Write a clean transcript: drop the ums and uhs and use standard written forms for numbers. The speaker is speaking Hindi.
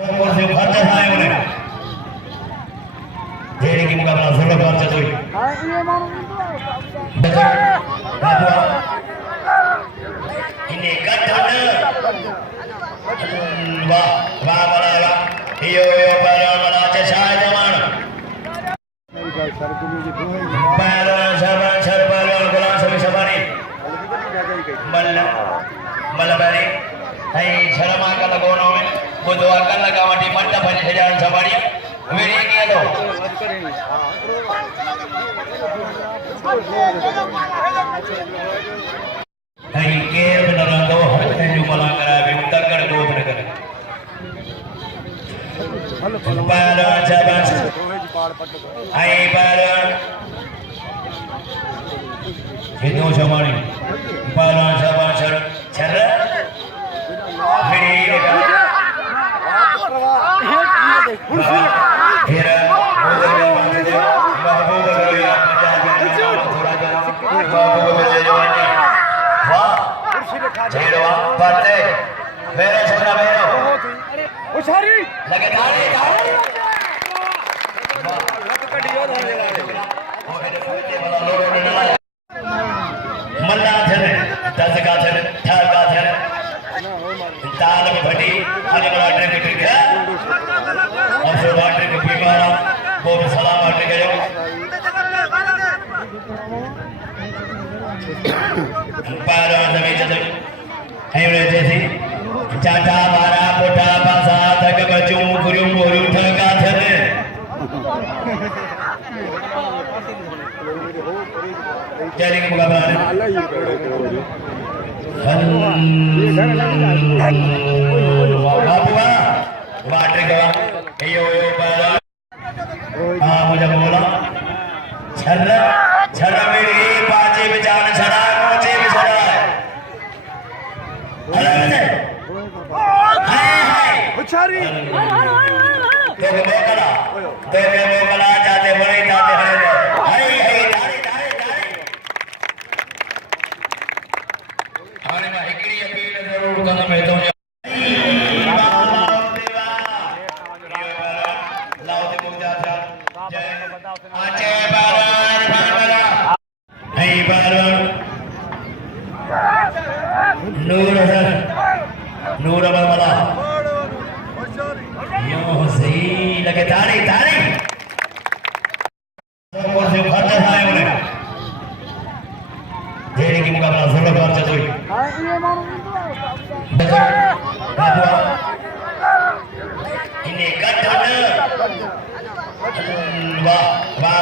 ऊपर से खर्चा था उन्हें जेडी की मुकाबला 16 खर्चा हुई ini kadang wah wah wah iyo iyo pada jasa zaman pada zaman serbalon bola sebesar Malabari, hai Sharma का लगाना में बुधवा का लगावटी मंडप है हजार सवारी मेरी क्या दो hai के benar दो हर जो मलांग करा भी उत्तर कर दो benar कर pada zaman hai pada itu सवारी pada zaman cara Caca bara putra basa tak kacung kuriung kuriung thaka thane jadi mukaabla Bapak water ka iyo iyo bara मुझे बोला छर्रा छर्रा मेरी बाजे में जान छड़ा कोचे में छड़ा उछारी तो बोकला जाते बड़े जाते हरे हाय हाय तारे तारे तारे हाने में एकड़ी अपील जरूर करना मैं तो नूर बला यो सही लगे तारी तारी ऊपर से खर्चा था उन्हें जेडी की मुकाबला 16 खर्चा हुई ini kadang wah wah